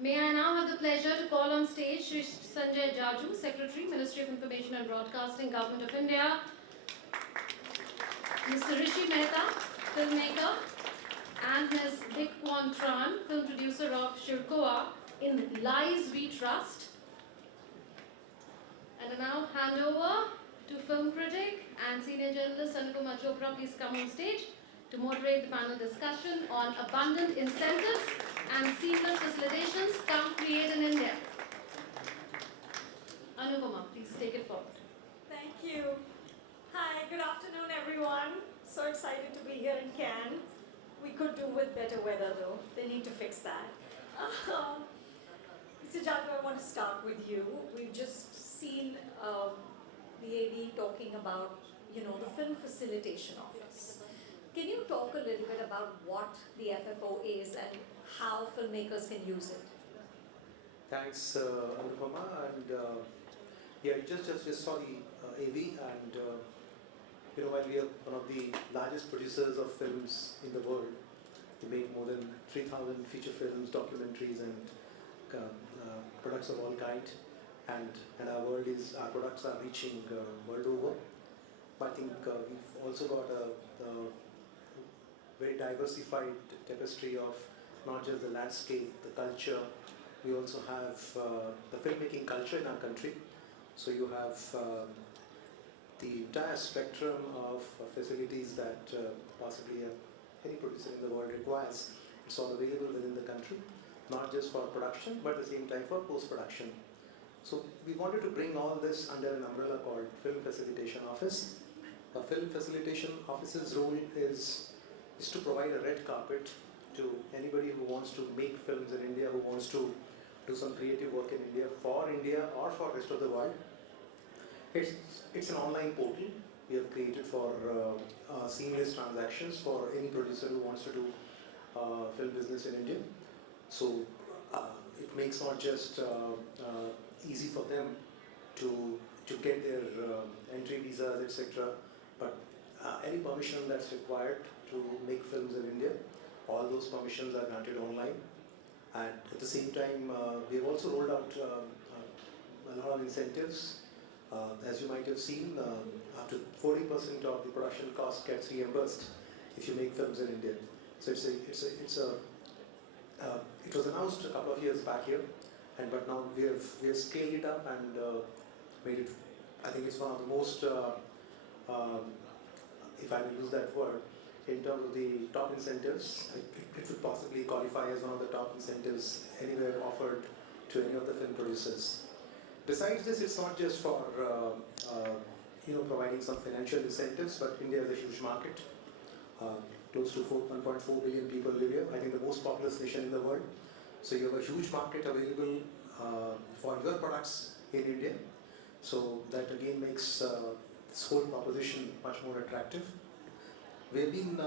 May I now have the pleasure to call on stage Shri Sanjay Jaju, Secretary, Ministry of Information and Broadcasting, Government of India, Mr. Richie Mehta, Filmmaker, and Ms. Bich-Quan Tran, Film Producer of Schirkoa, in Lies We Trust. And I now hand over to Film Critic and Senior Journalist Anupama Chopra. Please come on stage to moderate the panel discussion on abundant incentives and seamless facilitations. Come create in India. Anupama, please take it forward. Thank you. Hi, good afternoon everyone. So excited to be here in Cannes. We could do with better weather though. They need to fix that. Mr. Jaju, I want to start with you. We've just seen the AV talking about, the Film Facilitation Office. Can you talk a little bit about what the FFO is and how filmmakers can use it? Thanks, Anupama, and yeah, just saw the AV, and while we are one of the largest producers of films in the world, we make more than 3,000 feature films, documentaries, and products of all kinds, and our products are reaching world over. But I think we've also got a very diversified tapestry of not just the landscape, the culture. We also have the filmmaking culture in our country. So you have the entire spectrum of facilities that possibly any producer in the world requires. It's all available within the country, not just for production, but at the same time for post-production. So we wanted to bring all this under an umbrella called Film Facilitation Office. A Film Facilitation Office's role is to provide a red carpet to anybody who wants to make films in India, who wants to do some creative work in India or for rest of the world. It's an online portal we have created for seamless transactions for any producer who wants to do film business in India. So it makes not just easy for them to get their entry visas, etc., but any permission that's required to make films in India, all those permissions are granted online. And at the same time, we have also rolled out a lot of incentives. As you might have seen, up to 40% of the production cost gets reimbursed if you make films in India. So it was announced a couple of years back here, but now we have scaled it up and made it. I think it's one of the most, if I may use that word, in terms of the top incentives, it would possibly qualify as one of the top incentives anywhere offered to any of the film producers. Besides this, it's not just for providing some financial incentives, but India is a huge market. Close to 1.4 billion people live here. I think the most populous nation in the world. So you have a huge market available for your products in India. So that again makes this whole proposition much more attractive. We've been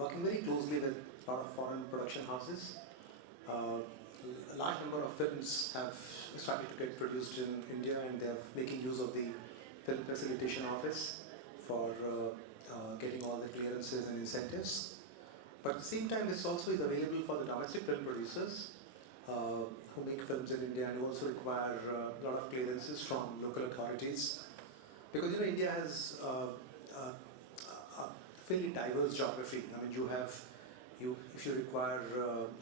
working very closely with a lot of foreign production houses. A large number of films have started to get produced in India, and they're making use of the Film Facilitation Office for getting all the clearances and incentives. But at the same time, this also is available for the domestic film producers who make films in India and who also require a lot of clearances from local authorities. Because India has a fairly diverse geography. I mean, if you require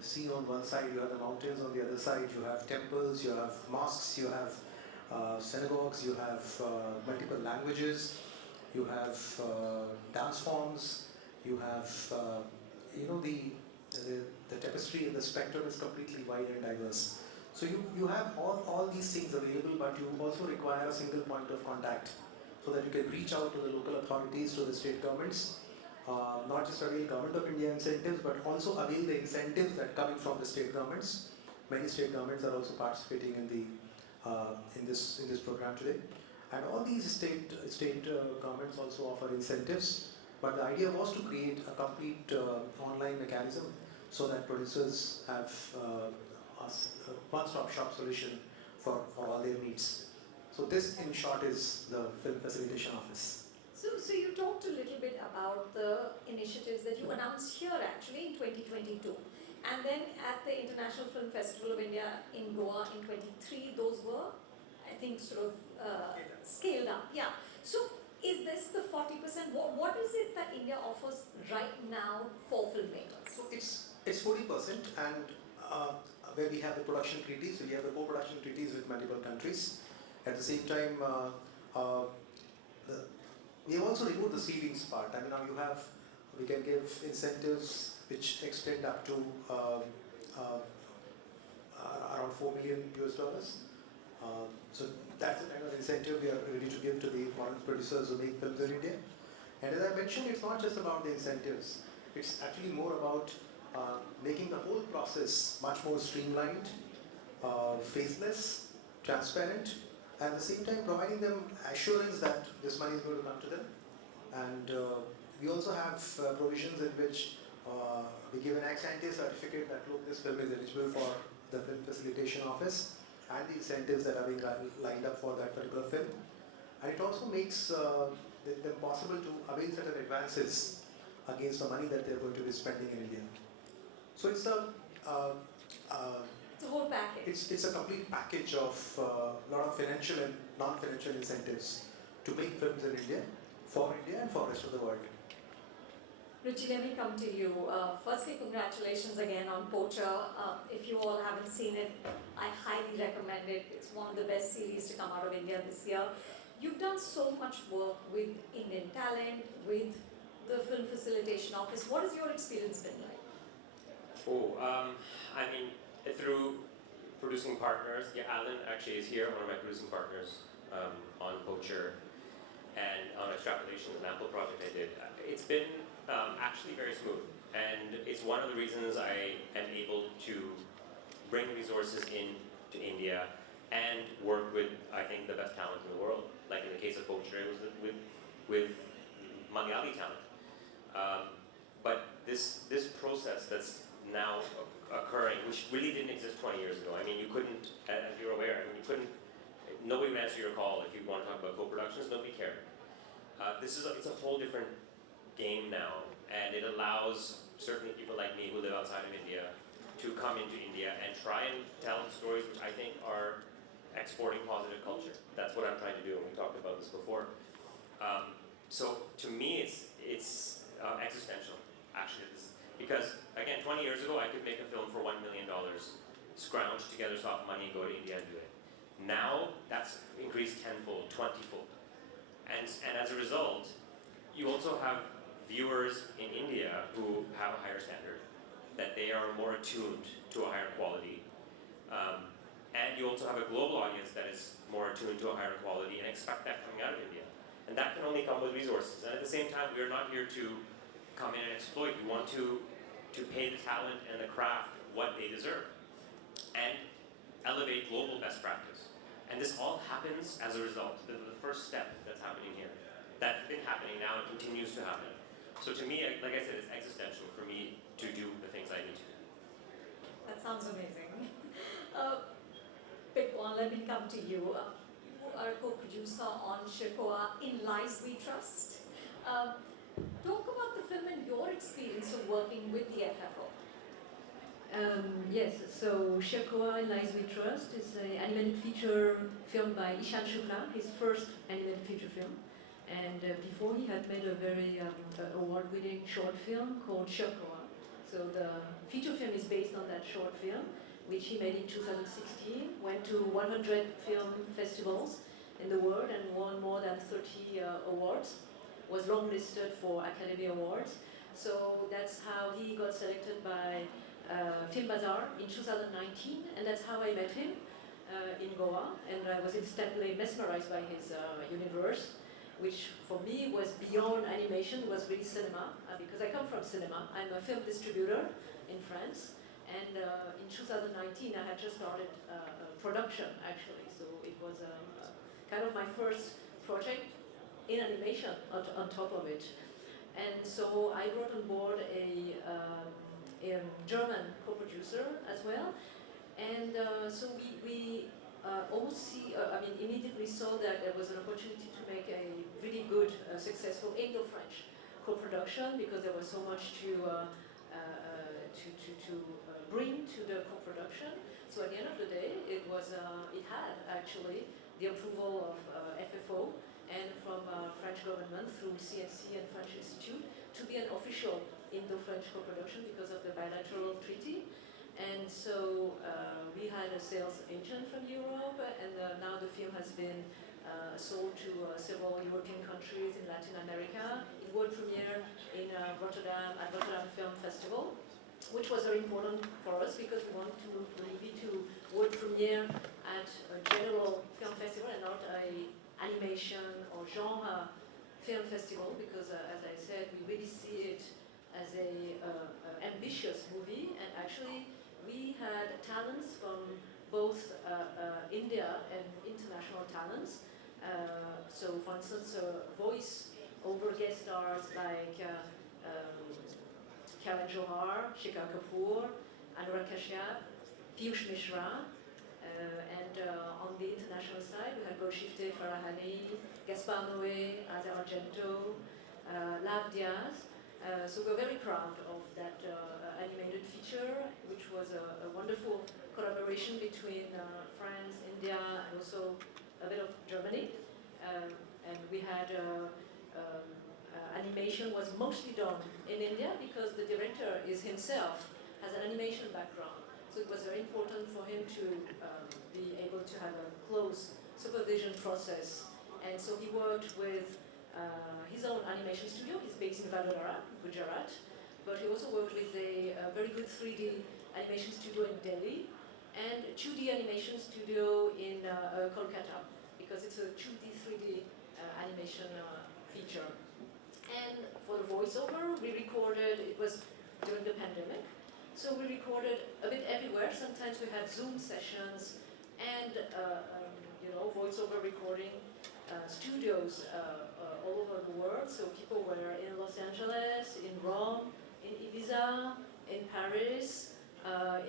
sea on one side, you have the mountains on the other side, you have temples, you have mosques, you have synagogues, you have multiple languages, you have dance forms, you have, the tapestry and the spectrum is completely wide and diverse. So you have all these things available, but you also require a single point of contact so that you can reach out to the local authorities, to the state governments, not just avail Government of India incentives, but also avail the incentives that are coming from the state governments. Many state governments are also participating in this program today. And all these state governments also offer incentives, but the idea was to create a complete online mechanism so that producers have a one-stop shop solution for all their needs. So this, in short, is the Film Facilitation Office. So you talked a little bit about the initiatives that you announced here actually in 2022. And then at the International Film Festival of India India, in Goa in 23, those were, I think, sort of scaled up. Yeah. So is this the 40%? What is it that India offers right now for filmmakers? So it's 40%, and where we have the production treaties, we have the co-production treaties with multiple countries. At the same time, we have also removed the ceilings part. I mean, now we can give incentives which extend up to around $4 million US. So that's the kind of incentive we are ready to give to the foreign producers who make films in India. And as I mentioned, it's not just about the incentives. It's actually more about making the whole process much more streamlined, faceless, transparent, and at the same time providing them assurance that this money is going to come to them. And we also have provisions in which we give an ex-ante certificate that, look, this film is eligible for the Film Facilitation Office and the incentives that are being lined up for that particular film. And it also makes them possible to avail certain advances against the money that they're going to be spending in India. So it's a whole package. It's a complete package of a lot of financial and non-financial incentives to make films in India, for India and for the rest of the world. Richie, let me come to you. Firstly, congratulations again on Poacher. If you all haven't seen it, I highly recommend it. It's one of the best series to come out of India this year. You've done so much work with Indian talent, with the Film Facilitation Office. What has your experience been like? I mean, through producing partners, yeah, Alan actually is here, one of my producing partners on Poacher and on Extrapolations, an Apple project I did. It's been actually very smooth, and it's one of the reasons I am able to bring resources in to India and work with, I think, the best talent in the world. Like in the case of Poacher, it was with Malayali talent. But this process that's now occurring, which really didn't exist 20 years ago. I mean, you couldn't, as you're aware, nobody would answer your call if you want to talk about co-productions, nobody cared. It's a whole different game now, and it allows certainly people like me who live outside of India to come into India and try and tell stories which I think are exporting positive culture. That's what I'm trying to do, and we talked about this before. So to me, it's existential, actually. Because, again, 20 years ago, I could make a film for $1 million, scrounge together soft money, go to India and do it. Now, that's increased tenfold, 20-fold. And as a result, you also have viewers in India who have a higher standard, that they are more attuned to a higher quality. And you also have a global audience that is more attuned to a higher quality and expect that coming out of India. And that can only come with resources. And at the same time, we are not here to come in and exploit. We want to pay the talent and the craft what they deserve and elevate global best practice. And this all happens as a result. The first step that's happening here. That's been happening now and continues to happen. So to me, like I said, it's existential for me to do the things I need to do. That sounds amazing. Bich-Quan, let me come to you. You are a co-producer on Schirkoa, In Lies We Trust. Talk about the film and your experience of working with the FFO. Yes, so Schirkoa, In Lies We Trust is an animated feature film by Ishan Shukla, his first animated feature film. And before he had made a very award-winning short film called Schirkoa. So the feature film is based on that short film, which he made in 2016, went to 100 film festivals in the world and won more than 30 awards, was longlisted for Academy Awards. So that's how he got selected by Film Bazaar in 2019, and that's how I met him in Goa, and I was instantly mesmerized by his universe, which for me was beyond animation, was really cinema, because I come from cinema. I'm a film distributor in France, and in 2019 I had just started production actually, so it was kind of my first project in animation on top of it. And so I brought on board a German co-producer as well, and so we immediately saw that there was an opportunity to make a really good, successful Indo-French co-production, because there was so much to bring to the co-production. So at the end of the day, it had actually the approval of FFO and from French government through CNC and French Institute to be an official Indo-French co-production because of the bilateral treaty. And so we had a sales agent from Europe, and now the film has been sold to several European countries in Latin America. It world premiere in Rotterdam at Rotterdam Film Festival, which was very important for us because we want to maybe to world premiere at a general film festival and not a animation or genre film festival, because as I said, we really see it as a ambitious movie, and actually we had talents from both India and international talents. So for instance, voice over guest stars like Karan Johar, Shekhar Kapoor, Anurag Kashyap, Piyush Mishra, and on the international side we had Golshifteh Farahani, Gaspar Noé, Aza Argento, Lav Diaz. So we're very proud of that animated feature, which was a wonderful collaboration between France, India, and also a bit of Germany. And we had animation was mostly done in India because the director is himself has an animation background. So it was very important for him to be able to have a close supervision process. And so he worked with his own animation studio. He's based in Vadodara, Gujarat, but he also worked with a very good 3D animation studio in Delhi and a 2D animation studio in Kolkata, because it's a 2D, 3D animation feature. And for the voiceover, we recorded, it was during the pandemic, so we recorded a bit everywhere. Sometimes we had Zoom sessions and voiceover recording studios all over the world. So people were in Los Angeles, in Rome, in Ibiza, in Paris,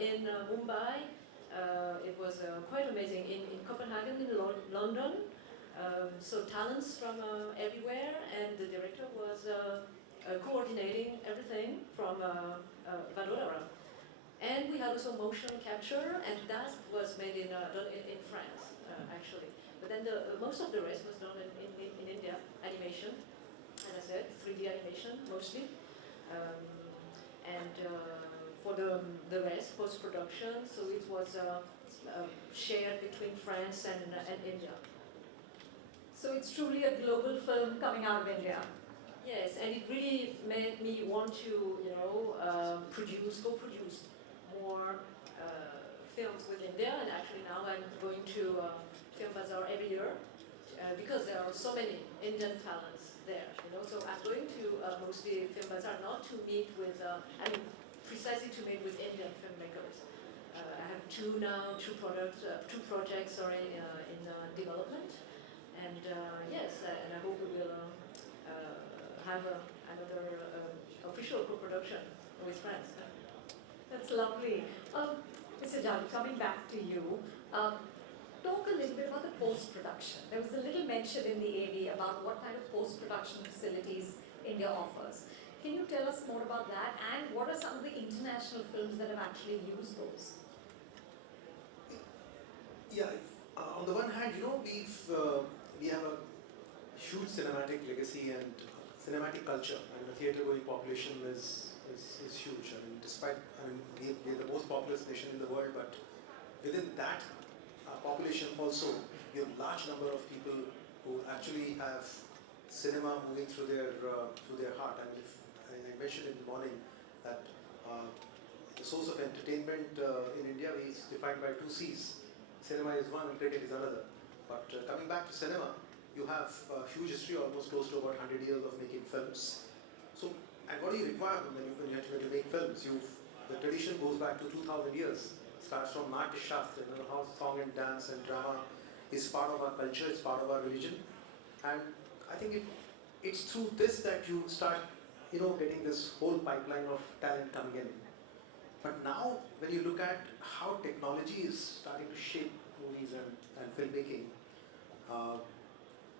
in Mumbai. It was quite amazing. In Copenhagen, in London. So talents from everywhere, and the director was coordinating everything from Vadodara. And we had also motion capture, and that was made done in France, actually. But then most of the rest was done in India, animation, as I said, 3D animation mostly. And for the rest, post-production, so it was shared between France and India. So it's truly a global film coming out of India. Yes, and it really made me want to, co-produce more films with India. And actually now I'm going to Film Bazaar every year because there are so many Indian talents there. So I'm going to mostly Film Bazaar not to meet with, precisely to meet with Indian filmmakers. I have two projects, in development. And yes, and I hope we will have another official co-production with France. That's lovely. Mr. Jaju, coming back to you, talk a little bit about the post-production. There was a little mention in the AV about what kind of post-production facilities India offers. Can you tell us more about that, and what are some of the international films that have actually used those? Yeah, on the one hand, we have a huge cinematic legacy and cinematic culture. The theatre-going population is huge. We're the most populous nation in the world, but within that population also, we have a large number of people who actually have cinema moving through their heart. I mentioned in the morning that the source of entertainment in India is defined by two C's. Cinema is one and cricket is another. But coming back to cinema, you have a huge history, almost close to about 100 years of making films. So, and what do you require when you make films? The tradition goes back to 2000 years. Starts from Natya Shastra, how song and dance and drama is part of our culture, it's part of our religion. And I think it's through this that you start, getting this whole pipeline of talent coming in. But now, when you look at how technology is starting to shape movies and filmmaking,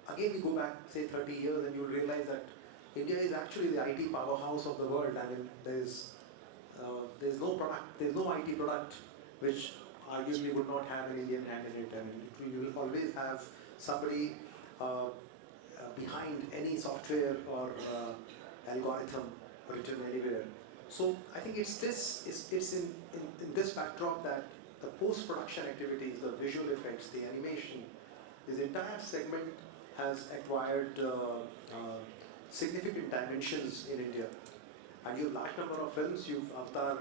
again we go back, say 30 years, and you'll realize that India is actually the IT powerhouse of the world. There's no IT product which arguably would not have an Indian hand in it. I mean, you will always have somebody behind any software or algorithm written anywhere. So I think it's in this backdrop that the post-production activities, the visual effects, the animation, this entire segment has acquired significant dimensions in India. And you have large number of films, Avatar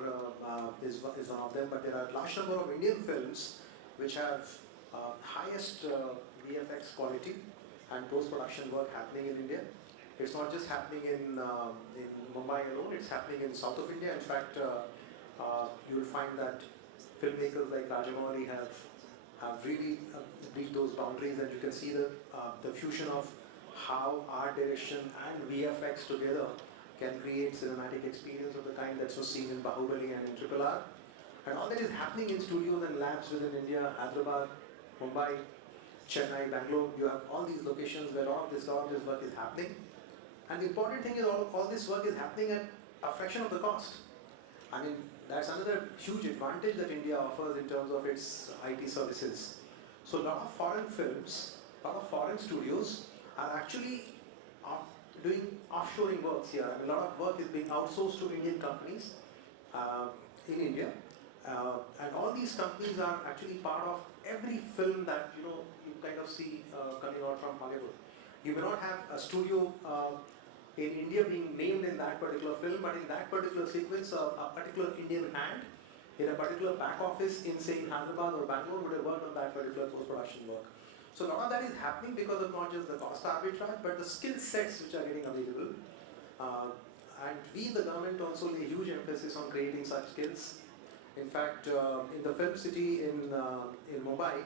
is one of them, but there are large number of Indian films which have highest VFX quality and post-production work happening in India. It's not just happening in Mumbai alone, it's happening in south of India. In fact, you will find that filmmakers like Rajamouli have really reached those boundaries, and you can see the fusion of how art direction and VFX together can create cinematic experience of the kind that was seen in Bahubali and in RRR. And all that is happening in studios and labs within India, Hyderabad, Mumbai, Chennai, Bangalore. You have all these locations where all of this work is happening. And the important thing is all this work is happening at a fraction of the cost. I mean, that's another huge advantage that India offers in terms of its IT services. So a lot of foreign films, a lot of foreign studios are actually doing offshoring works here. I mean, a lot of work is being outsourced to Indian companies in India. And all these companies are actually part of every film that you kind of see coming out from Hollywood. You may not have a studio in India being named in that particular film, but in that particular sequence, a particular Indian hand in a particular back office in, say, Hyderabad or Bangalore would have worked on that particular post-production work. So a lot of that is happening because of not just the cost arbitrage, but the skill sets which are getting available. And we in the government also lay huge emphasis on creating such skills. In fact, in the film city in Mumbai,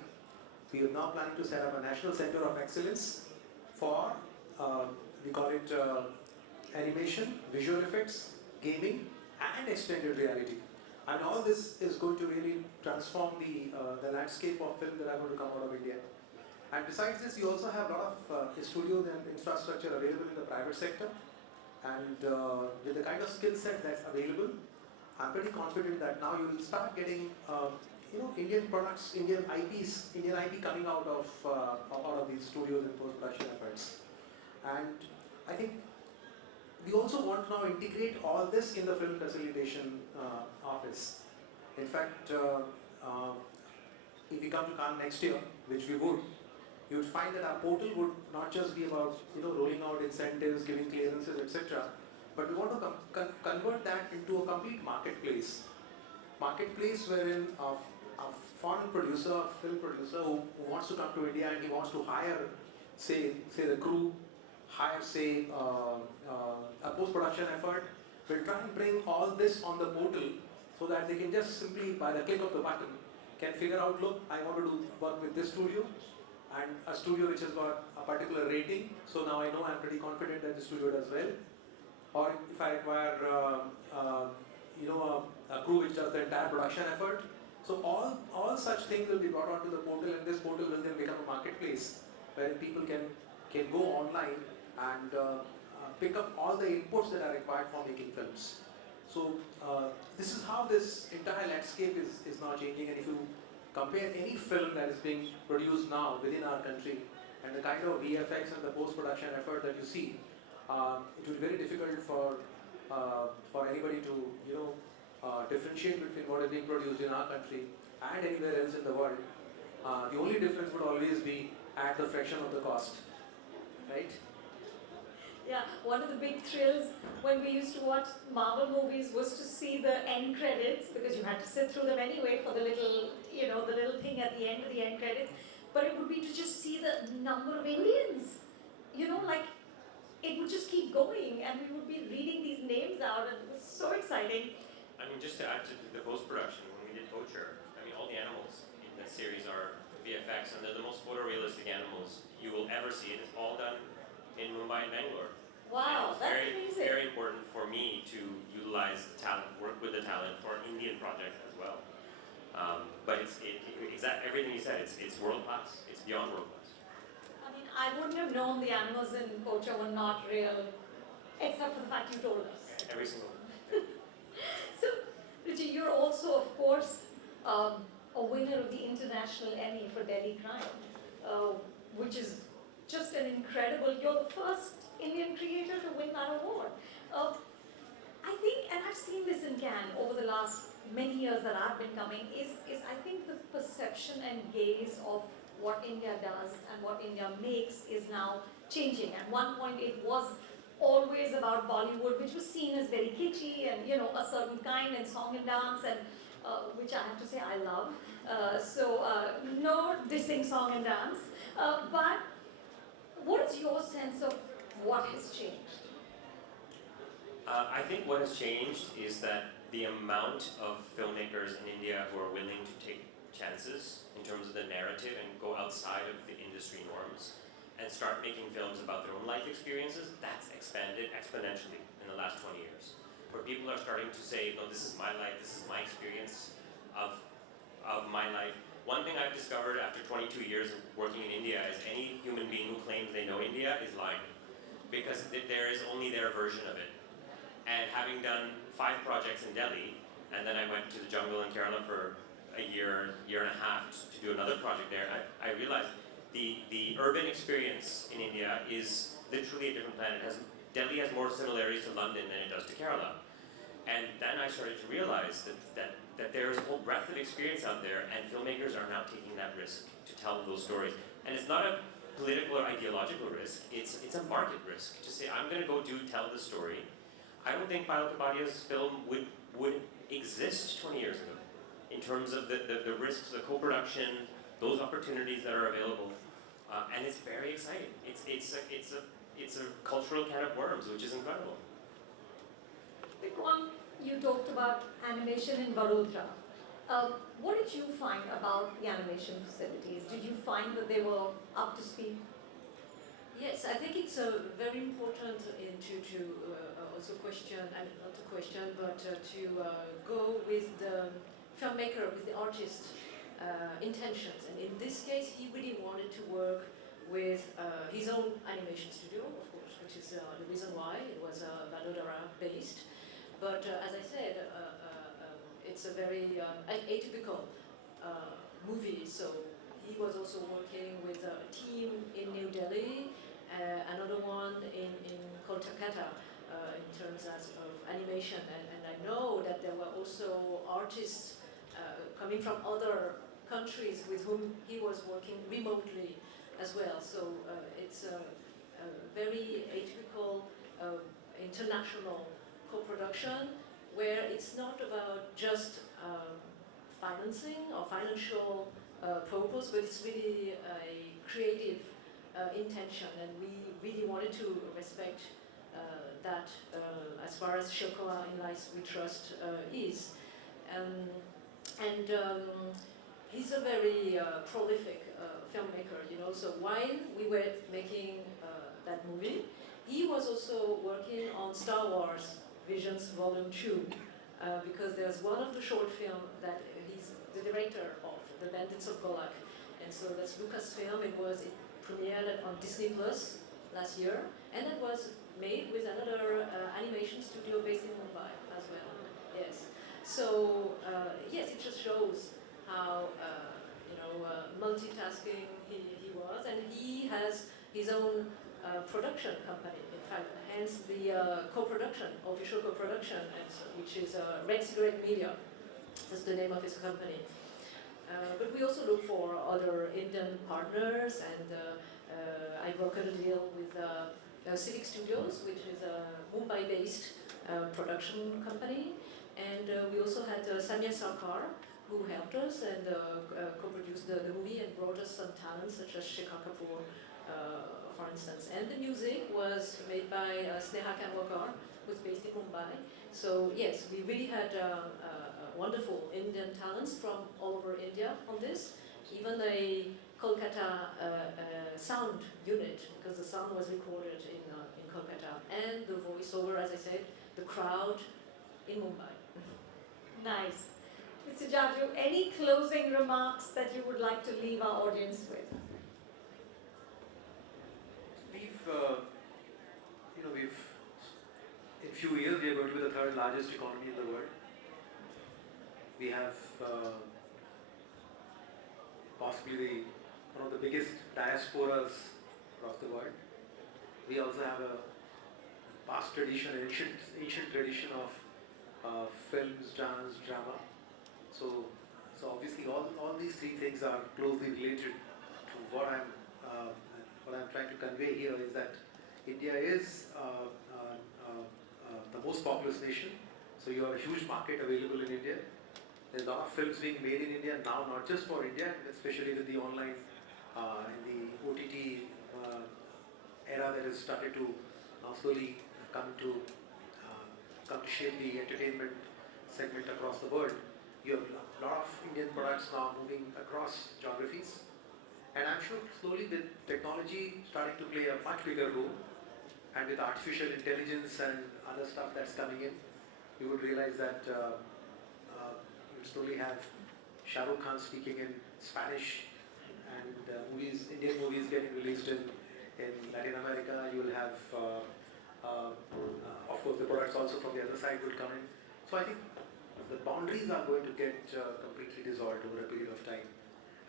we are now planning to set up a national center of excellence for, we call it animation, visual effects, gaming, and extended reality. And all this is going to really transform the landscape of film that are going to come out of India. And besides this, you also have a lot of studios and infrastructure available in the private sector. And with the kind of skill set that's available, I'm pretty confident that now you will start getting Indian products, Indian IP coming out of these studios and post-production efforts. And I think we also want to now integrate all this in the film facilitation office. In fact, if we come to Cannes next year, which we would, you would find that our portal would not just be about rolling out incentives, giving clearances, etc. But we want to convert that into a complete marketplace. Marketplace wherein a foreign producer, a film producer who wants to come to India and he wants to hire, say the crew, hire, say, a post-production effort, will try and bring all this on the portal so that they can just simply, by the click of the button, can figure out, look, I want to do work with this studio, and a studio which has got a particular rating, so now I know I'm pretty confident that the studio does well. Or if I require, a crew which does the entire production effort. So all such things will be brought onto the portal, and this portal will then become a marketplace where people can go online and pick up all the inputs that are required for making films. So this is how this entire landscape is now changing, and if you compare any film that is being produced now within our country and the kind of VFX and the post-production effort that you see, it will be very difficult for anybody to differentiate between what is being produced in our country and anywhere else in the world. The only difference would always be at the fraction of the cost, right? Yeah, one of the big thrills when we used to watch Marvel movies was to see the end credits, because you had to sit through them anyway for the little, the little thing at the end of the end credits. But it would be to just see the number of Indians, it would just keep going, and we would be reading these names out, and it was so exciting. I mean, just to add to the post-production, when we did Poacher, all the animals in the series are VFX, and they're the most photorealistic animals you will ever see. It's all done in Mumbai and Bangalore. Wow, that's amazing. Very important for me to utilize the talent, work with the talent for an Indian project as well. But everything you said, it's world class. It's beyond world class. I mean, I wouldn't have known the animals in Poacher were not real, except for the fact you told us. Every single one. So, Richie, you're also, of course, a winner of the International Emmy for Delhi Crime, which is just an incredible, you're the first Indian creator to win that award. I think, and I've seen this in Cannes over the last many years that I've been coming, is I think the perception and gaze of what India does and what India makes is now changing. At one point it was always about Bollywood, which was seen as very kitschy and, you know, a certain kind, and song and dance, and which I have to say I love. No dissing song and dance. But what is your sense of what has changed? I think what has changed is that the amount of filmmakers in India who are willing to take chances in terms of the narrative and go outside of the industry norms and start making films about their own life experiences, that's expanded exponentially in the last 20 years. Where people are starting to say, no, this is my life, this is my experience of my life. One thing I've discovered after 22 years of working in India is any human being who claims they know India is lying, because there is only their version of it. And having done 5 projects in Delhi, and then I went to the jungle in Kerala for a year and a half to do another project there, I realized the urban experience in India is literally a different planet. Delhi has more similarities to London than it does to Kerala. And then I started to realize that there is a whole breadth of experience out there, and filmmakers are now taking that risk to tell those stories. And it's not a political or ideological risk, it's a market risk to say, I'm going to go tell the story. I don't think Bhattacharya's film would exist 20 years ago in terms of the risks, the co-production, those opportunities that are available, and it's very exciting. It's a cultural can of worms, which is incredible. Bich-Quan, you talked about animation in Vadodara. What did you find about the animation facilities? Did you find that they were up to speed? Yes, I think it's very important to also question, I mean, not to question, but to go with the filmmaker, with the artist's intentions. And in this case, he really wanted to work with his own animation studio, of course, which is the reason why it was Vadodara based. But as I said, it's a very atypical movie, so he was also working with a team in New Delhi, another one in Kolkata in terms of animation, and I know that there were also artists coming from other countries with whom he was working remotely as well. So it's a very atypical international co-production where it's not about just financing or financial purpose, but it's really a creative intention, and we really wanted to respect that as far as Schirkoa in Lies We Trust is. He's a very prolific filmmaker, you know, so while we were making that movie, he was also working on Star Wars Visions Volume 2, because there's one of the short film that he's the director of, The Bandits of Golak, and so that's Lucasfilm. It premiered on Disney Plus last year, and it was made with another animation studio based in Mumbai as well. Yes, so yes, it just shows how multitasking he was, and he has his own production company. In fact, hence the co-production, official co-production, which is Red Cigarette Media. That's the name of his company. But we also look for other Indian partners, and I brokered a deal with Civic Studios, which is a Mumbai-based production company, and we also had Samia Sarkar, who helped us and co-produced the movie and brought us some talents such as Shekhar Kapoor, for instance. And the music was made by Sneha Kanwakar, who's based in Mumbai. So yes, we really had wonderful Indian talents from all over India on this. Even a Kolkata sound unit, because the sound was recorded in Kolkata, and the voiceover, as I said, the crowd in Mumbai. Nice. Mr. Jaju, any closing remarks that you would like to leave our audience with? In few years, we are going to be the third largest economy in the world. We have possibly one of the biggest diasporas across the world. We also have a past tradition, ancient tradition of films, dance, drama. So, so obviously all these three things are closely related to what I'm trying to convey here is that India is the most populous nation. So you have a huge market available in India. There's a lot of films being made in India now, not just for India, especially with the online and the OTT era that has started to now slowly come to shape the entertainment segment across the world. You have a lot of Indian products now moving across geographies, and I'm sure slowly with technology starting to play a much bigger role, and with artificial intelligence and other stuff that's coming in, you would realize that you slowly have Shah Rukh Khan speaking in Spanish, and Indian movies getting released in Latin America. You will have, of course, the products also from the other side will come in. So I think the boundaries are going to get completely dissolved over a period of time.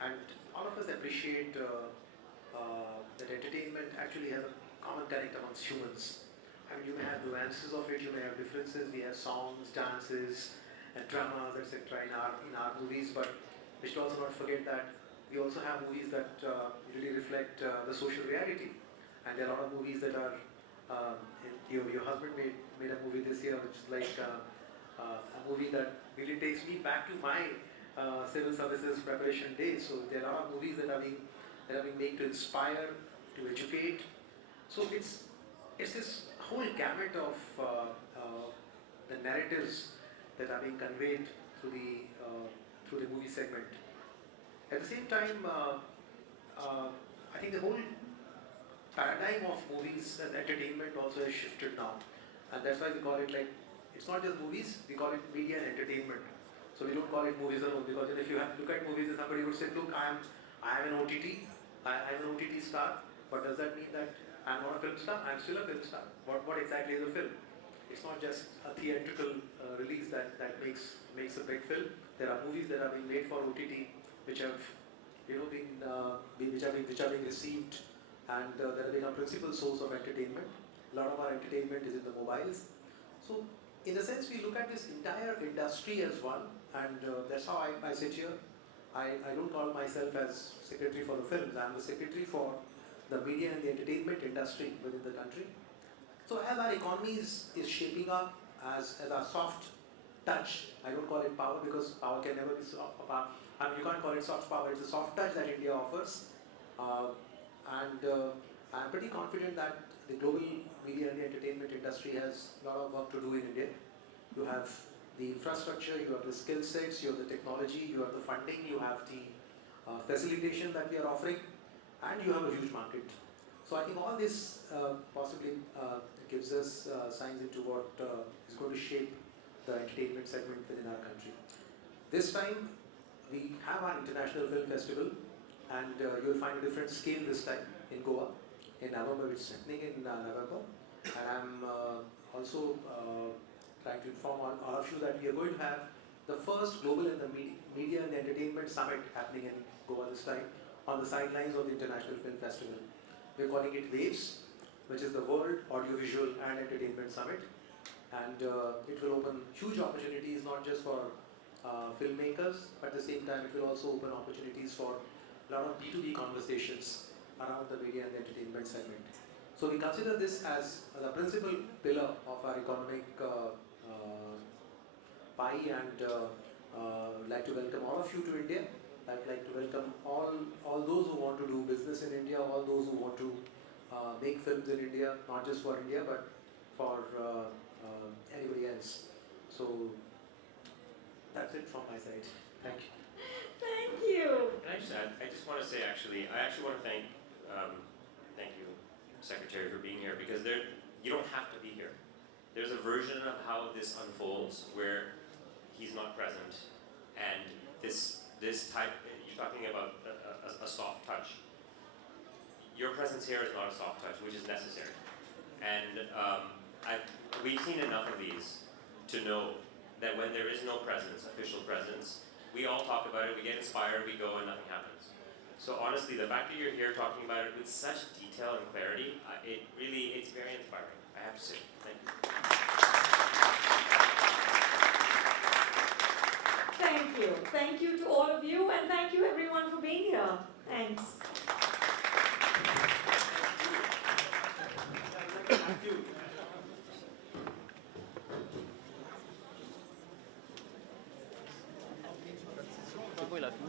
And all of us appreciate that entertainment actually has a common connect amongst humans. I mean, you may have nuances of it, you may have differences. We have songs, dances, and dramas, etc. in our movies, but we should also not forget that we also have movies that really reflect the social reality. And there are a lot of movies that are, your husband made a movie this year, which is like a movie that really takes me back to my civil services preparation days. So there are a lot of movies that are being made to inspire, to educate. So it's this whole gamut of the narratives that are being conveyed through the movie segment. At the same time, I think the whole paradigm of movies and entertainment also has shifted now, and that's why we call it like, it's not just movies, we call it media and entertainment. So we don't call it movies alone, because if you look at movies, somebody would say, look, I am an OTT, I'm an OTT star, but does that mean that I'm not a film star? I'm still a film star. What exactly is a film? It's not just a theatrical release that makes a big film. There are movies that are being made for OTT, which have been received, and that have become principal source of entertainment. A lot of our entertainment is in the mobiles. So in a sense, we look at this entire industry as one, and that's how I sit here. I don't call myself as secretary for the films. I'm the secretary for the media and the entertainment industry within the country. So as our economy is shaping up, as our soft touch, I don't call it power, because power can never be soft power. I mean, you can't call it soft power, it's a soft touch that India offers. I'm pretty confident that the global media and the entertainment industry has a lot of work to do in India. You have the infrastructure, you have the skill sets, you have the technology, you have the funding, you have the facilitation that we are offering, and you have a huge market. So I think all this possibly gives us signs into what is going to shape the entertainment segment within our country. This time we have our International Film Festival, and you'll find a different scale this time in Goa. In November, it's happening in November, and I'm also trying to inform all of you that we are going to have the first global and the media and entertainment summit happening in Goa this time on the sidelines of the International Film Festival. We're calling it WAVES, which is the World Audiovisual and Entertainment Summit, and it will open huge opportunities not just for filmmakers, but at the same time it will also open opportunities for a lot of B2B conversations around the media and the entertainment segment. So we consider this as the principal pillar of our economic pie, and I'd like to welcome all of you to India. I'd like to welcome all those who want to do business in India, all those who want to make films in India, not just for India, but for anybody else. So that's it from my side. Thank you. Thank you. Can I just add? I just want to say, I actually want to thank you, Secretary, for being here, because you don't have to be here. There's a version of how this unfolds where he's not present, and this type, you're talking about a soft touch. Your presence here is not a soft touch, which is necessary. And we've seen enough of these to know that when there is no presence, official presence, we all talk about it, we get inspired, we go, and nothing happens. honestly, the fact that you're here talking about it with such detail and clarity, it's very inspiring, I have to say.